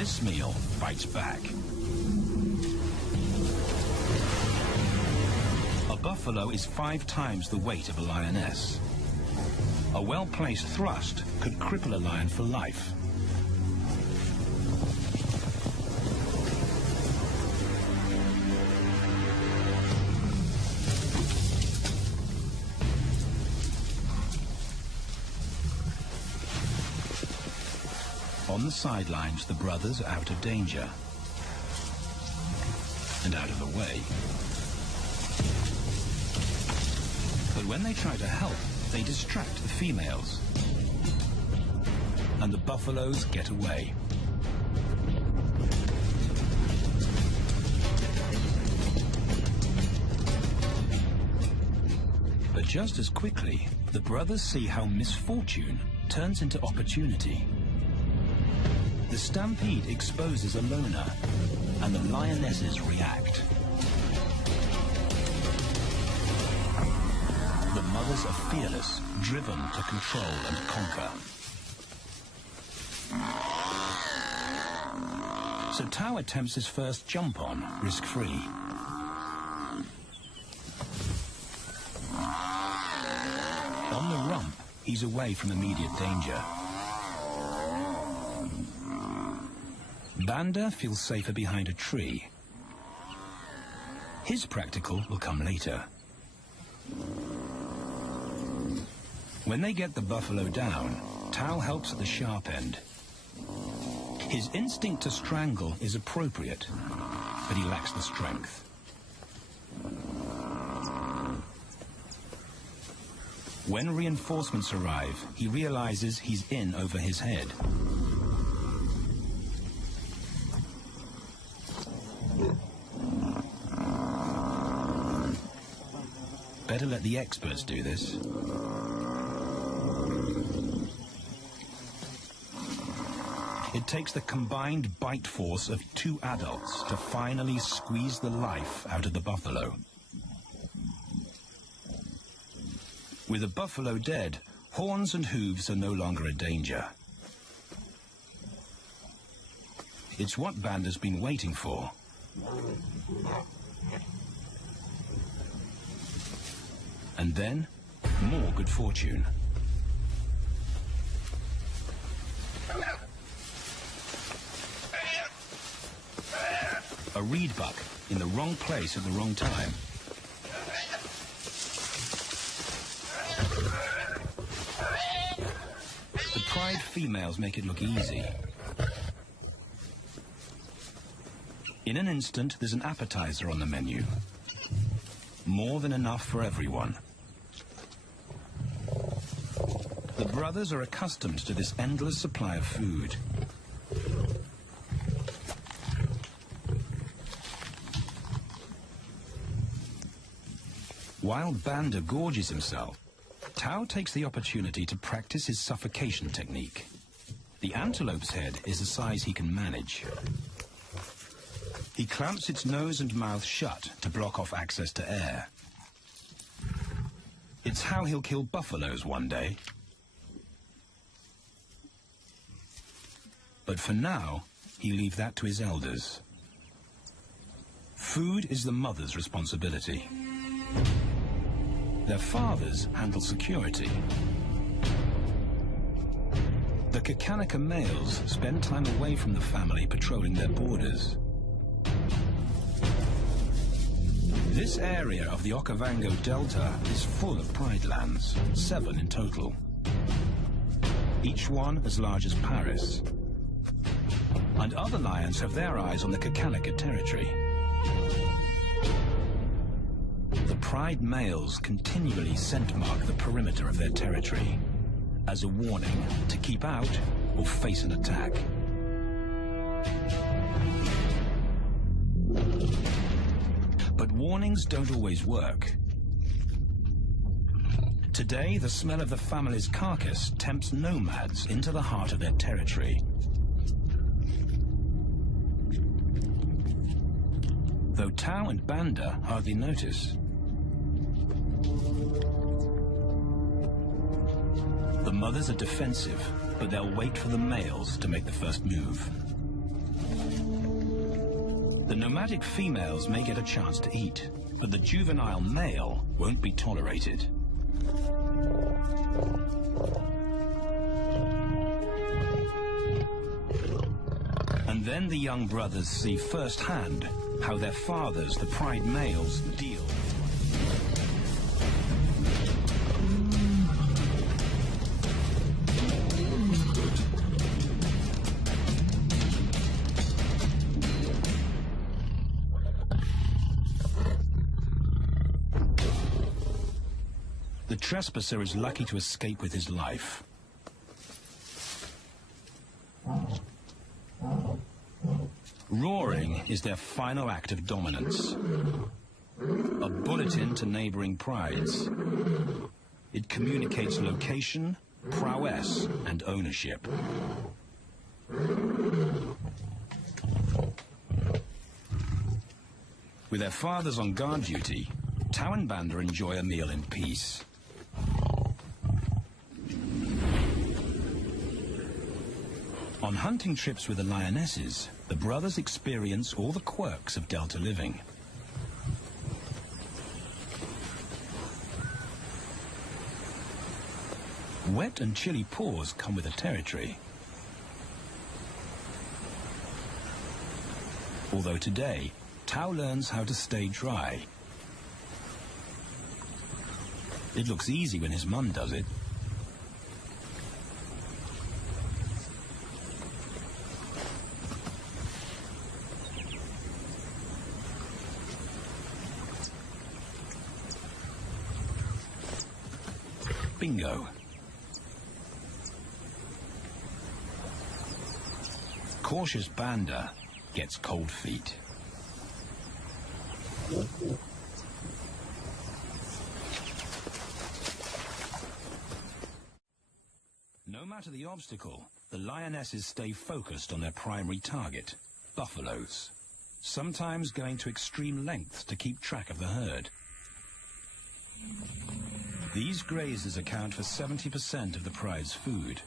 This meal bites back. A buffalo is 5 times the weight of a lioness. A well-placed thrust could cripple a lion for life. On the sidelines, the brothers are out of danger and out of the way. But when they try to help, they distract the females, and the buffaloes get away. But just as quickly, the brothers see how misfortune turns into opportunity. The stampede exposes a loner, and the lionesses react. The mothers are fearless, driven to control and conquer. So Tao attempts his first jump on, risk-free. On the rump, he's away from immediate danger. Banda feels safer behind a tree. His practical will come later. When they get the buffalo down, Tao helps at the sharp end. His instinct to strangle is appropriate, but he lacks the strength. When reinforcements arrive, he realizes he's in over his head. Better let the experts do this. It takes the combined bite force of 2 adults to finally squeeze the life out of the buffalo. With the buffalo dead, horns and hooves are no longer a danger. It's what Banda's been waiting for. And then, more good fortune. A reed buck in the wrong place at the wrong time. The pride females make it look easy. In an instant, there's an appetizer on the menu. More than enough for everyone. The brothers are accustomed to this endless supply of food. While Banda gorges himself, Tao takes the opportunity to practice his suffocation technique. The antelope's head is a size he can manage. He clamps its nose and mouth shut to block off access to air. It's how he'll kill buffaloes one day. But for now, he leaves that to his elders. Food is the mother's responsibility. Their fathers handle security. The Kakanika males spend time away from the family patrolling their borders. This area of the Okavango Delta is full of pride lands, 7 in total. Each one as large as Paris. And other lions have their eyes on the Kakanika territory. The pride males continually scent mark the perimeter of their territory as a warning to keep out or face an attack. But warnings don't always work. Today, the smell of the family's carcass tempts nomads into the heart of their territory. Though Tao and Banda hardly notice. The mothers are defensive, but they'll wait for the males to make the first move. The nomadic females may get a chance to eat, but the juvenile male won't be tolerated. And then the young brothers see firsthand how their fathers, the pride males, deal. The trespasser is lucky to escape with his life. Roaring is their final act of dominance. A bulletin to neighboring prides. It communicates location, prowess, and ownership. With their fathers on guard duty, Tau and Banda enjoy a meal in peace. On hunting trips with the lionesses, the brothers experience all the quirks of delta living. Wet and chilly paws come with the territory. Although today, Tau learns how to stay dry. It looks easy when his mum does it. Bingo. Cautious Banda gets cold feet. No matter the obstacle, the lionesses stay focused on their primary target, buffaloes, sometimes going to extreme lengths to keep track of the herd. These grazers account for 70% of the pride's food,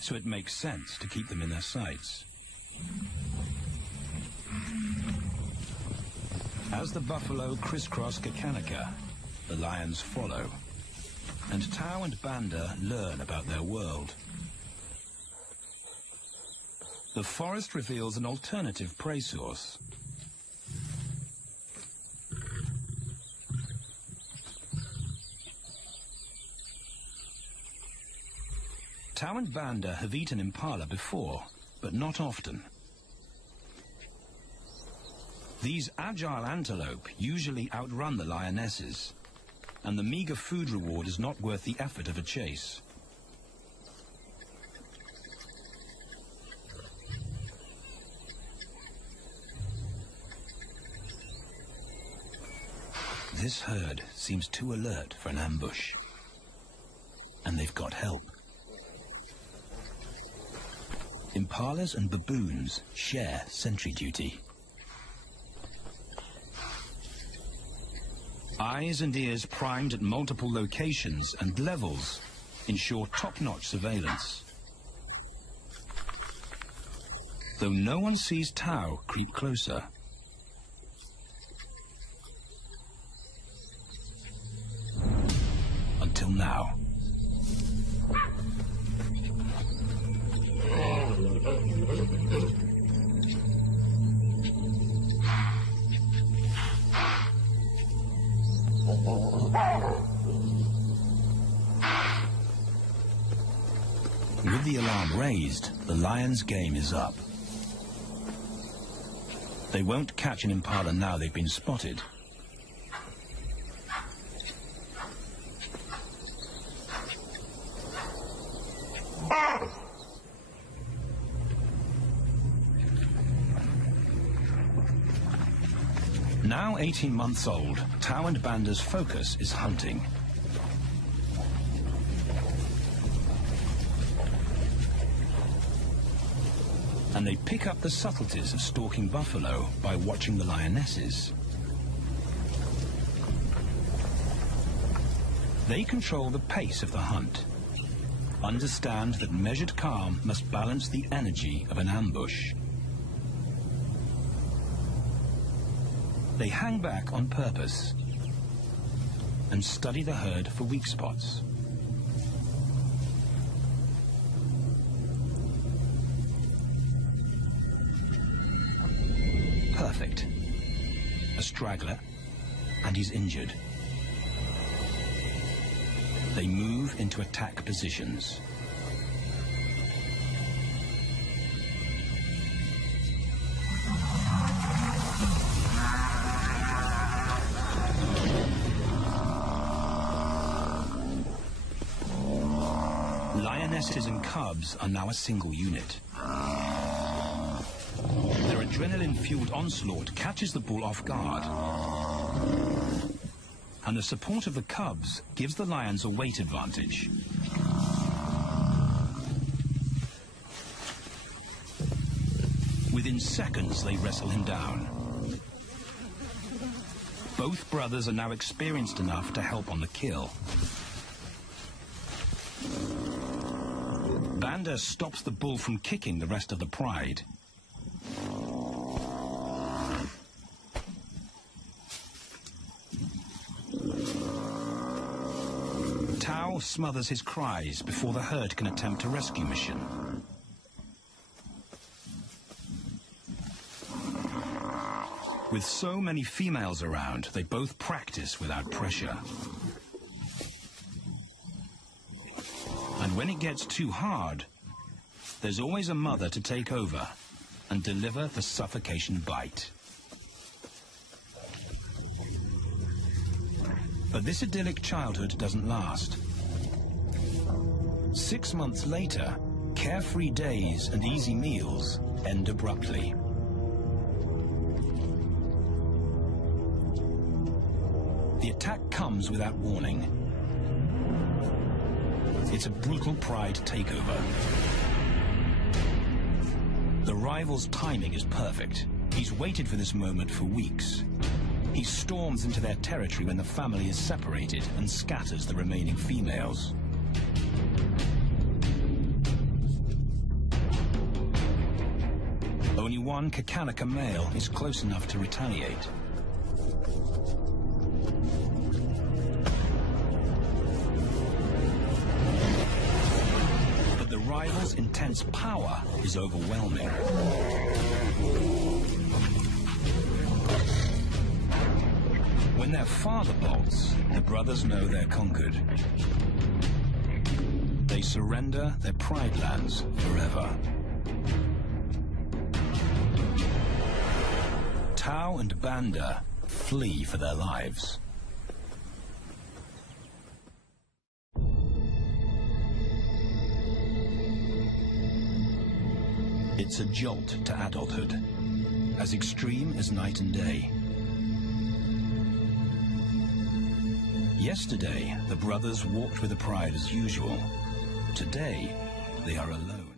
so it makes sense to keep them in their sights. As the buffalo crisscross Kakanika, the lions follow, and Tau and Banda learn about their world. The forest reveals an alternative prey source. Tau and Banda have eaten impala before, but not often. These agile antelope usually outrun the lionesses, and the meager food reward is not worth the effort of a chase. This herd seems too alert for an ambush, and they've got help. Impalas and baboons share sentry duty. Eyes and ears primed at multiple locations and levels ensure top-notch surveillance. Though no one sees Tau creep closer. Until now. With the alarm raised, the lions' game is up. They won't catch an impala now they've been spotted. Now 18 months old, Tau and Banda's focus is hunting. And they pick up the subtleties of stalking buffalo by watching the lionesses. They control the pace of the hunt, understand that measured calm must balance the energy of an ambush. They hang back on purpose and study the herd for weak spots. Perfect. A straggler, and he's injured. They move into attack positions. Lionesses and cubs are now a single unit. Their adrenaline-fueled onslaught catches the bull off guard. And the support of the cubs gives the lions a weight advantage. Within seconds, they wrestle him down. Both brothers are now experienced enough to help on the kill. Banda stops the bull from kicking the rest of the pride. Tao smothers his cries before the herd can attempt a rescue mission. With so many females around, they both practice without pressure. And when it gets too hard, there's always a mother to take over and deliver the suffocation bite. But this idyllic childhood doesn't last. 6 months later, carefree days and easy meals end abruptly. The attack comes without warning. It's a brutal pride takeover. The rival's timing is perfect. He's waited for this moment for weeks. He storms into their territory when the family is separated and scatters the remaining females. Only one Kakanaka male is close enough to retaliate. But the rival's intense power is overwhelming. When their father bolts, the brothers know they're conquered. They surrender their pride lands forever. Tao and Banda flee for their lives. It's a jolt to adulthood, as extreme as night and day. Yesterday, the brothers walked with the pride as usual. Today, they are alone.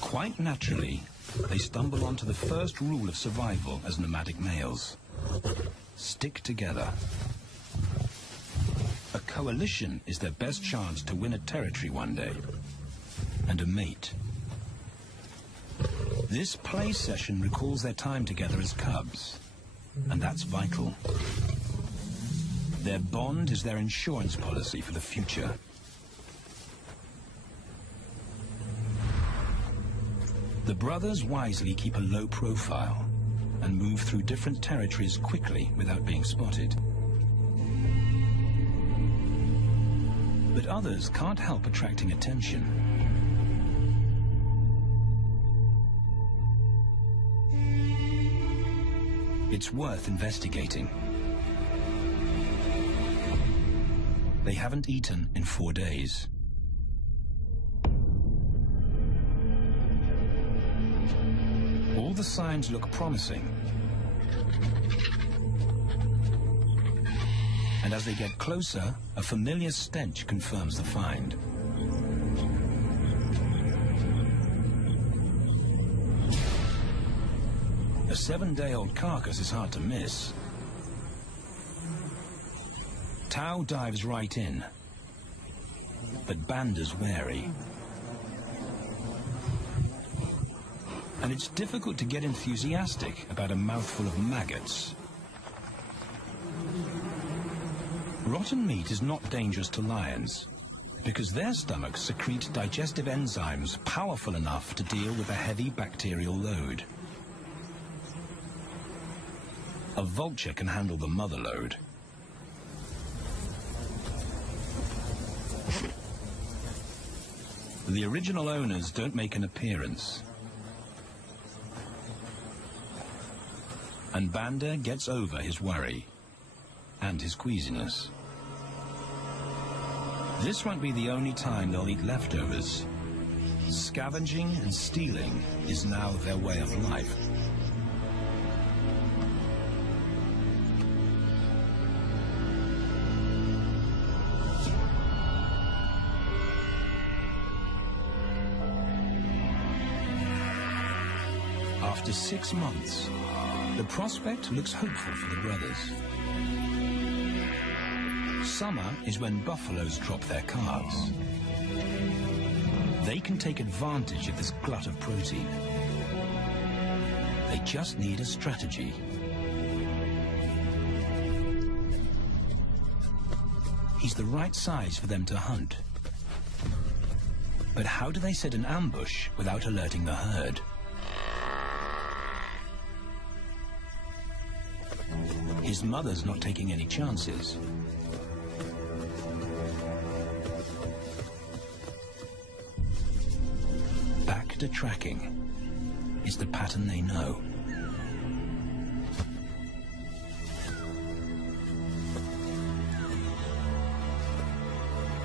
Quite naturally, they stumble onto the first rule of survival as nomadic males. Stick together. A coalition is their best chance to win a territory one day. And a mate. This play session recalls their time together as cubs. And that's vital. Their bond is their insurance policy for the future. The brothers wisely keep a low profile and move through different territories quickly without being spotted. But others can't help attracting attention. It's worth investigating. They haven't eaten in 4 days. All the signs look promising. And as they get closer, a familiar stench confirms the find. A 7-day-old carcass is hard to miss. Tao dives right in, but Banda's wary. and it's difficult to get enthusiastic about a mouthful of maggots. Rotten meat is not dangerous to lions, because their stomachs secrete digestive enzymes powerful enough to deal with a heavy bacterial load. A vulture can handle the mother load. The original owners don't make an appearance. And Banda gets over his worry and his queasiness. This won't be the only time they'll eat leftovers. Scavenging and stealing is now their way of life. After 6 months, the prospect looks hopeful for the brothers. Summer is when buffaloes drop their calves. They can take advantage of this glut of protein. They just need a strategy. He's the right size for them to hunt. But how do they set an ambush without alerting the herd? His mother's not taking any chances. Back to tracking is the pattern they know.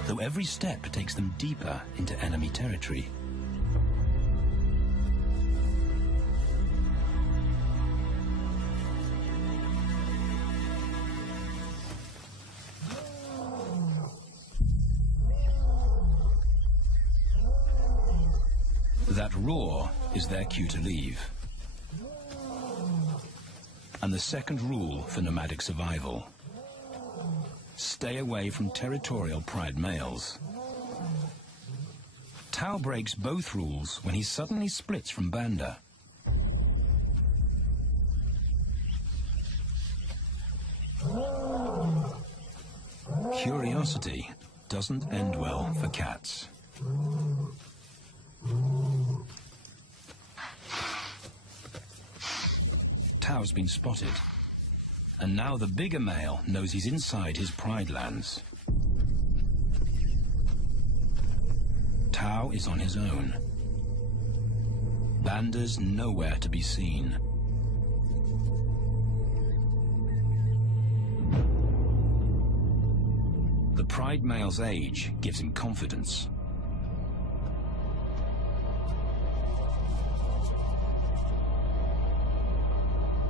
Though every step takes them deeper into enemy territory. That roar is their cue to leave. And the second rule for nomadic survival: stay away from territorial pride males. Tao breaks both rules when he suddenly splits from Banda. Curiosity doesn't end well for cats. Tao's been spotted, and now the bigger male knows he's inside his pride lands. Tao is on his own. Banda's nowhere to be seen. The pride male's age gives him confidence.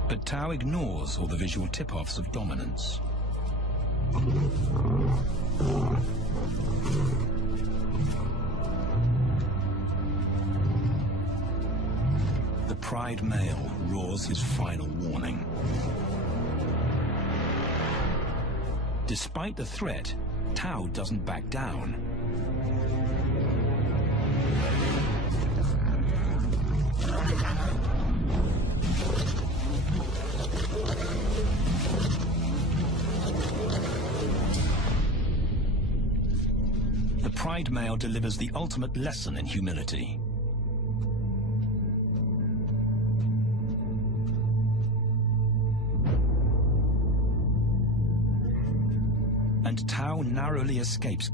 But Tao ignores all the visual tip-offs of dominance. The pride male roars his final warning. Despite the threat, Tao doesn't back down. The pride male delivers the ultimate lesson in humility. And Tao narrowly escapes.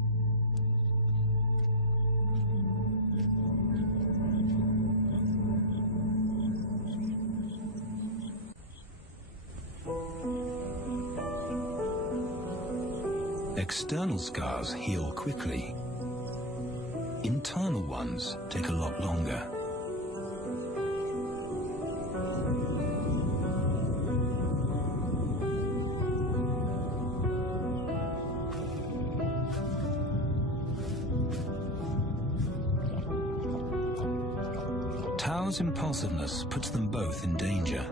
External scars heal quickly. Internal ones take a lot longer. Tao's impulsiveness puts them both in danger.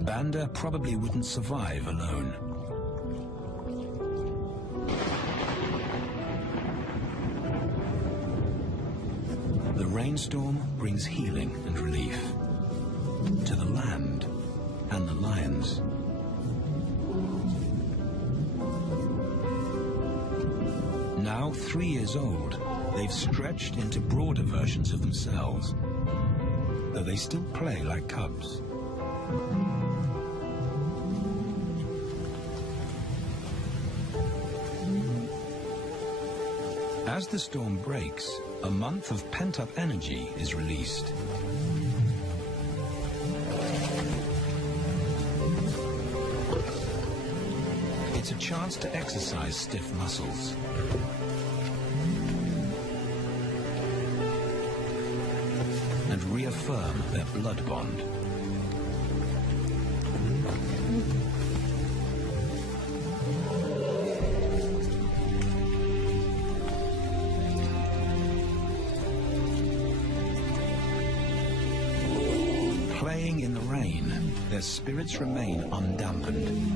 Banda probably wouldn't survive alone. The rainstorm brings healing and relief to the land and the lions. Now 3 years old, they've stretched into broader versions of themselves, though they still play like cubs. As the storm breaks, a month of pent-up energy is released. It's a chance to exercise stiff muscles. And reaffirm their blood bond. Playing in the rain, their spirits remain undampened.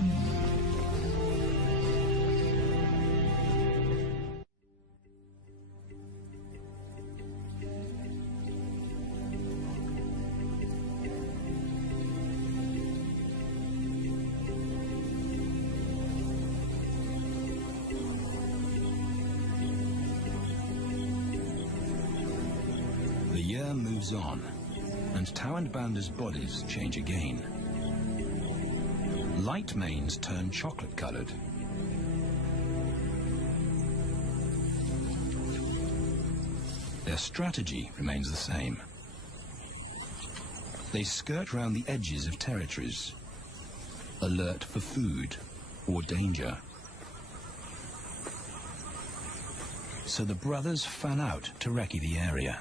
The year moves on, and Tau and Banda's bodies change again. Light manes turn chocolate-colored. Their strategy remains the same. They skirt round the edges of territories, alert for food or danger. So the brothers fan out to recce the area.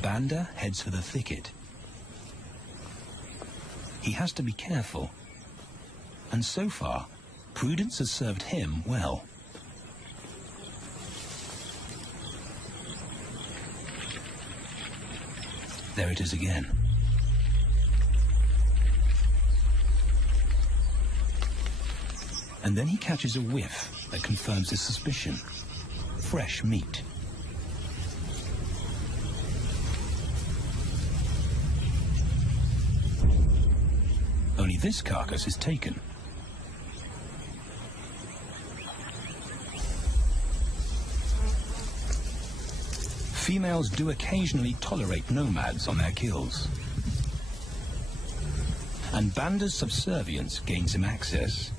Banda heads for the thicket. He has to be careful, and so far, prudence has served him well. There it is again. And then he catches a whiff that confirms his suspicion. Fresh meat. Only this carcass is taken. Females do occasionally tolerate nomads on their kills. And Banda's subservience gains him access.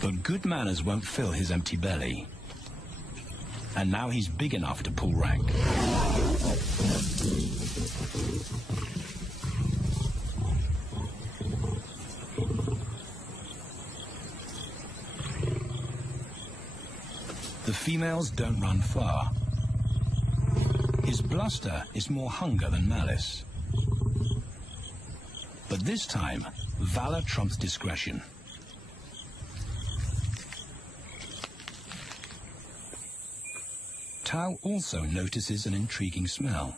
But good manners won't fill his empty belly. And now he's big enough to pull rank. The females don't run far. His bluster is more hunger than malice. But this time, valor trumps discretion. Tau also notices an intriguing smell.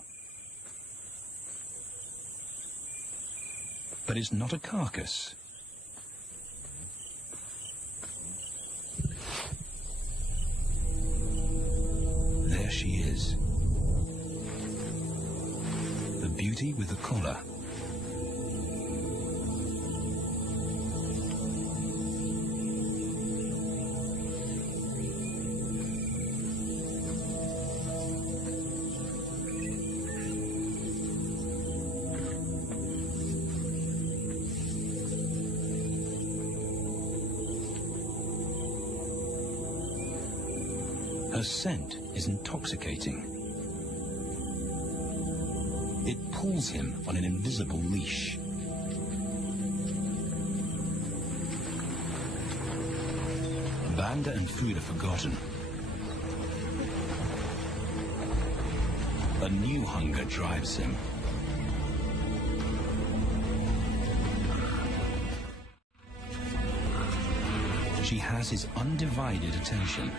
But it's not a carcass. There she is. The beauty with the collar. Her scent is intoxicating. It pulls him on an invisible leash. Banda and food are forgotten. A new hunger drives him. She has his undivided attention.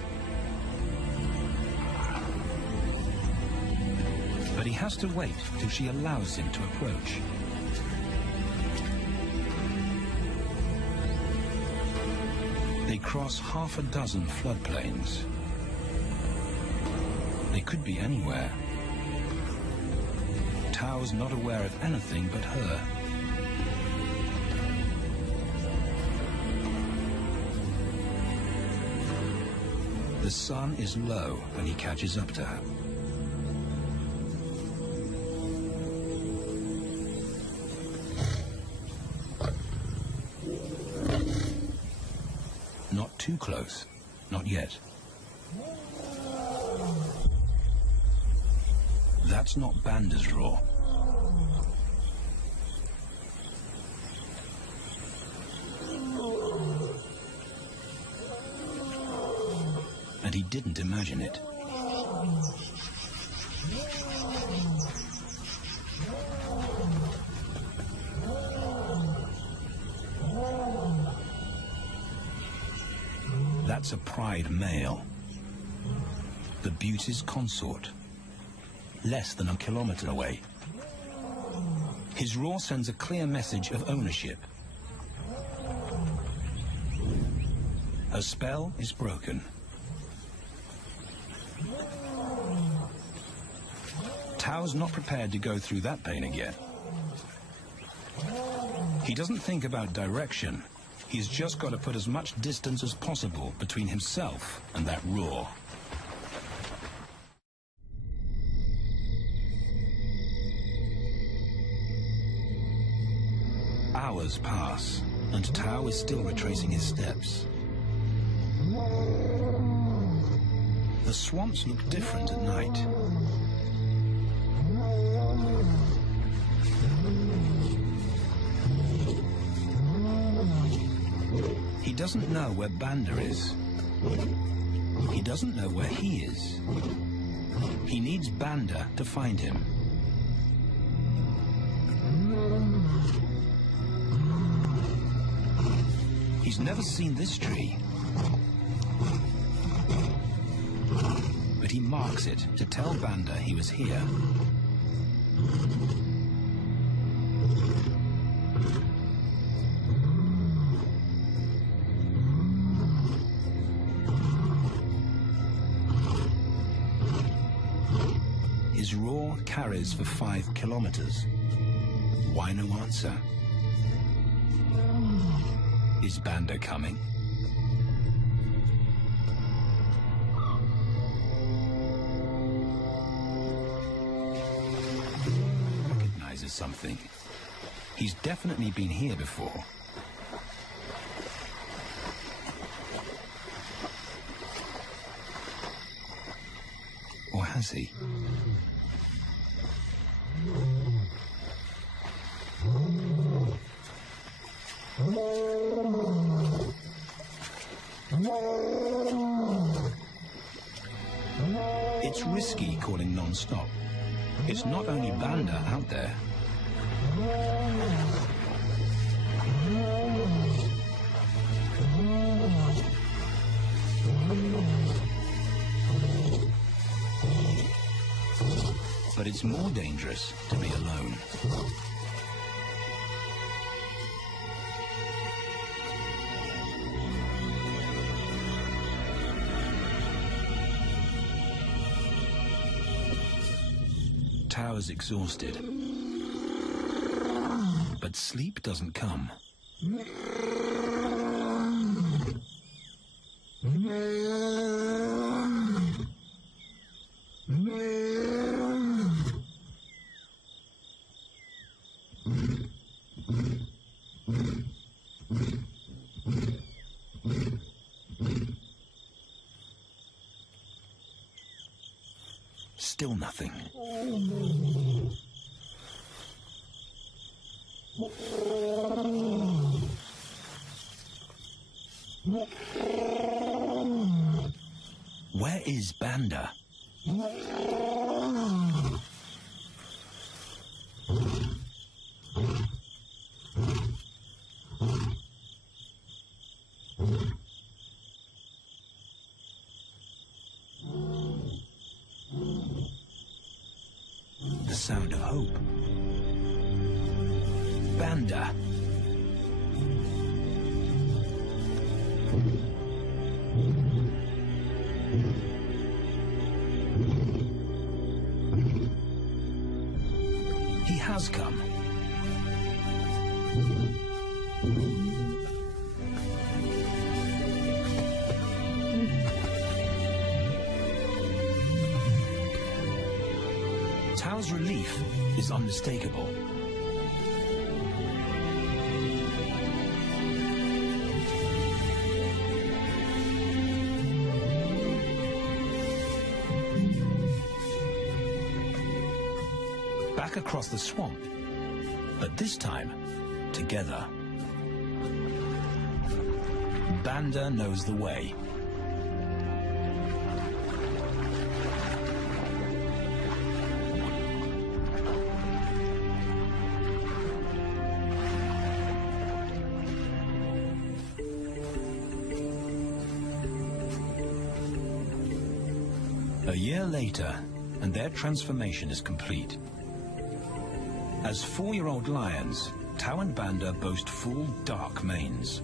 has to wait till she allows him to approach. They cross half a dozen floodplains. They could be anywhere. Tao's not aware of anything but her. The sun is low when he catches up to her. Not too close, not yet. That's not Banda's roar. And he didn't imagine it. That's a pride male. The beauty's consort. Less than a kilometer away. His roar sends a clear message of ownership. Her spell is broken. Tao's not prepared to go through that pain again. He doesn't think about direction. He's just got to put as much distance as possible between himself and that roar. Hours pass, and Tao is still retracing his steps. The swamps look different at night. He doesn't know where Banda is. He doesn't know where he is. He needs Banda to find him. He's never seen this tree. But he marks it to tell Banda he was here. His roar carries for 5 kilometers. Why no answer? Is Banda coming? Recognizes something. He's definitely been here before. Or has he? It's risky calling non-stop. It's not only Banda out there. But it's more dangerous to be alone. Tao's exhausted, but sleep doesn't come. Still nothing. Where is Banda? The Banda. He has come. Tao's relief is unmistakable. Back across the swamp, but this time, together. Banda knows the way. A year later, and their transformation is complete. As 4-year-old lions, Tao and Banda boast full, dark manes,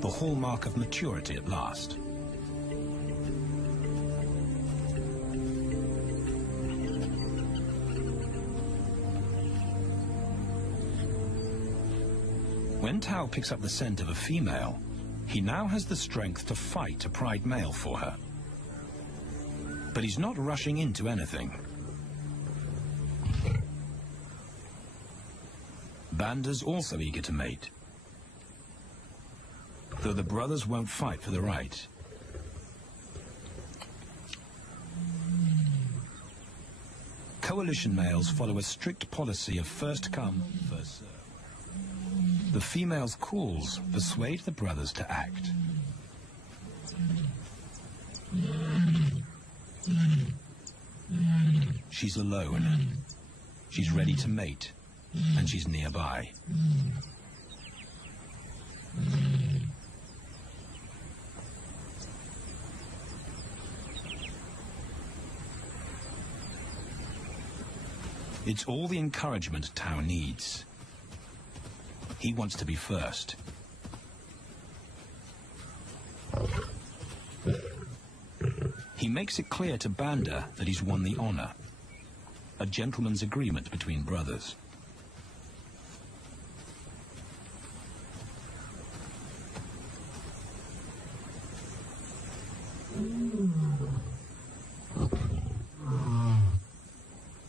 the hallmark of maturity at last. When Tao picks up the scent of a female, he now has the strength to fight a pride male for her. But he's not rushing into anything. Banda's also eager to mate, though the brothers won't fight for the right. Coalition males follow a strict policy of first come, first serve. The female's calls persuade the brothers to act. She's alone. She's ready to mate, and she's nearby. It's all the encouragement Tao needs. He wants to be first. He makes it clear to Banda that he's won the honor, a gentleman's agreement between brothers.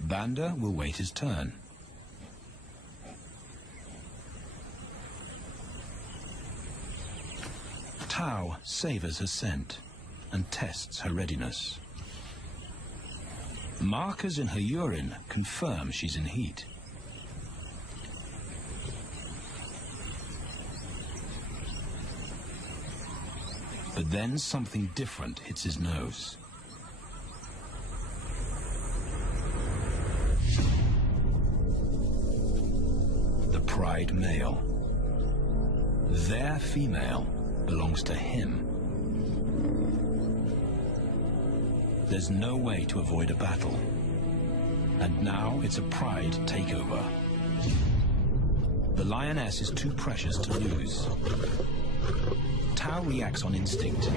Banda will wait his turn. Tao savors her scent and tests her readiness. Markers in her urine confirm she's in heat. But then something different hits his nose. The pride male. Their female belongs to him. There's no way to avoid a battle. And now it's a pride takeover. The lioness is too precious to lose. Tao reacts on instinct.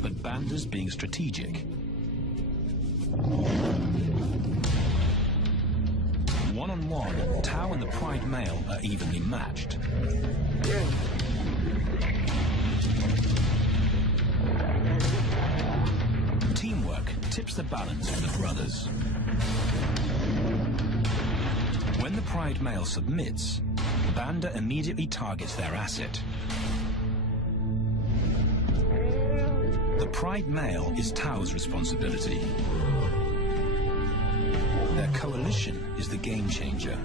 But Banda's being strategic. One-on-one, Tao and the pride male are evenly matched. Teamwork tips the balance for the brothers. When the pride male submits, Banda immediately targets their asset. The pride male is Tao's responsibility. Their coalition is the game changer,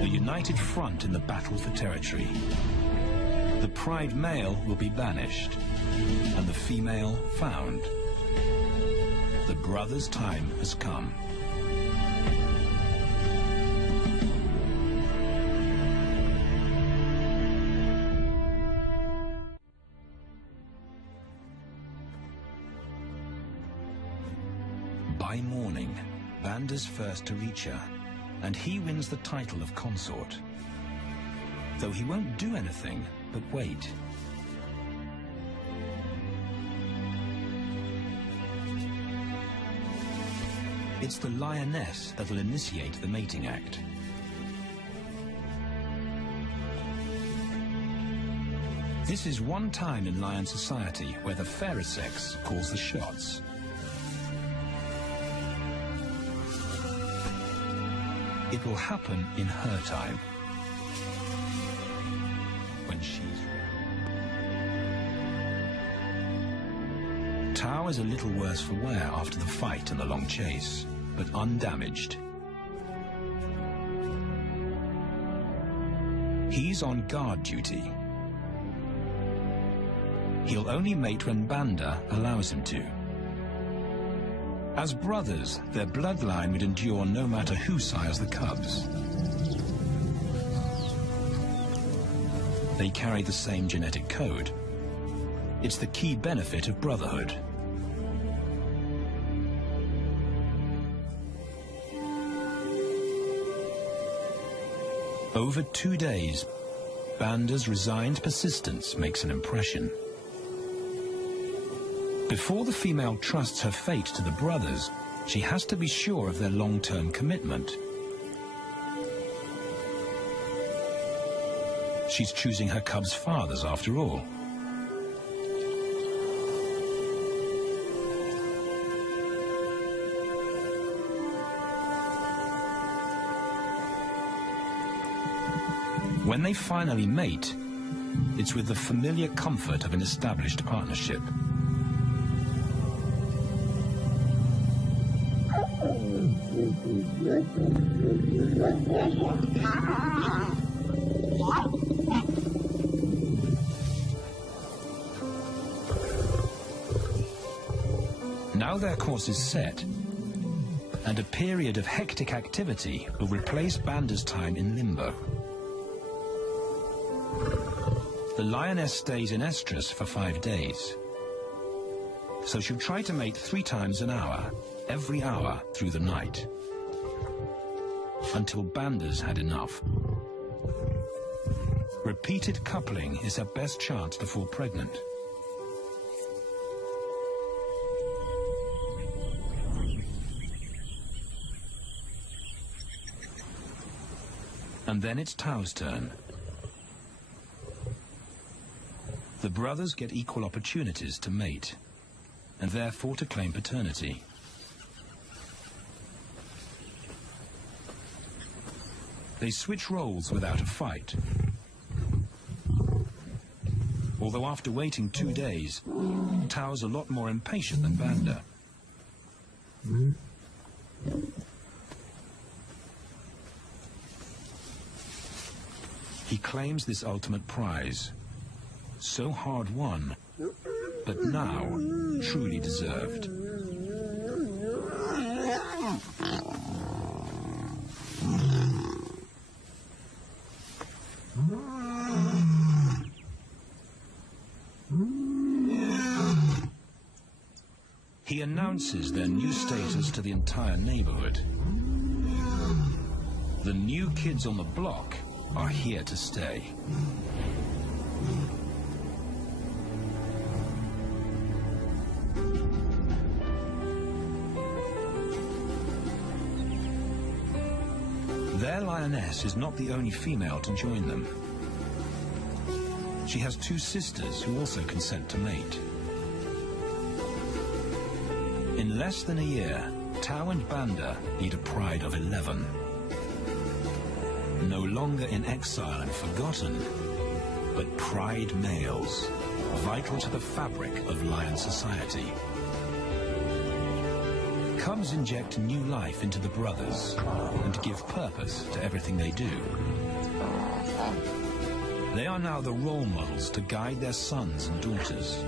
a united front in the battle for territory. The pride male will be banished, and the female found. The brothers' time has come. By morning, Banda's first to reach her, and he wins the title of consort. Though he won't do anything but wait. It's the lioness that'll initiate the mating act. This is one time in lion society where the fairer sex calls the shots. It will happen in her time. When she's ready. Tao is a little worse for wear after the fight and the long chase, but undamaged. He's on guard duty. He'll only mate when Banda allows him to. As brothers, their bloodline would endure no matter who sires the cubs. They carry the same genetic code. It's the key benefit of brotherhood. Over 2 days, Banda's resigned persistence makes an impression. Before the female trusts her fate to the brothers, she has to be sure of their long-term commitment. She's choosing her cubs' fathers after all. When they finally mate, it's with the familiar comfort of an established partnership. Now their course is set, and a period of hectic activity will replace Banda's time in limbo. The lioness stays in estrus for 5 days, so she'll try to mate 3 times an hour, every hour through the night, until Banda's had enough. Repeated coupling is her best chance to fall pregnant. And then it's Tao's turn. The brothers get equal opportunities to mate, and therefore to claim paternity. They switch roles without a fight. Although after waiting 2 days, Tao's a lot more impatient than Banda. He claims this ultimate prize, so hard won, but now truly deserved. He announces their new status to the entire neighborhood. The new kids on the block are here to stay. Their lioness is not the only female to join them. She has 2 sisters who also consent to mate. In less than a year, Tao and Banda lead a pride of 11. No longer in exile and forgotten, but pride males, vital to the fabric of lion society. Cubs inject new life into the brothers and give purpose to everything they do. They are now the role models to guide their sons and daughters.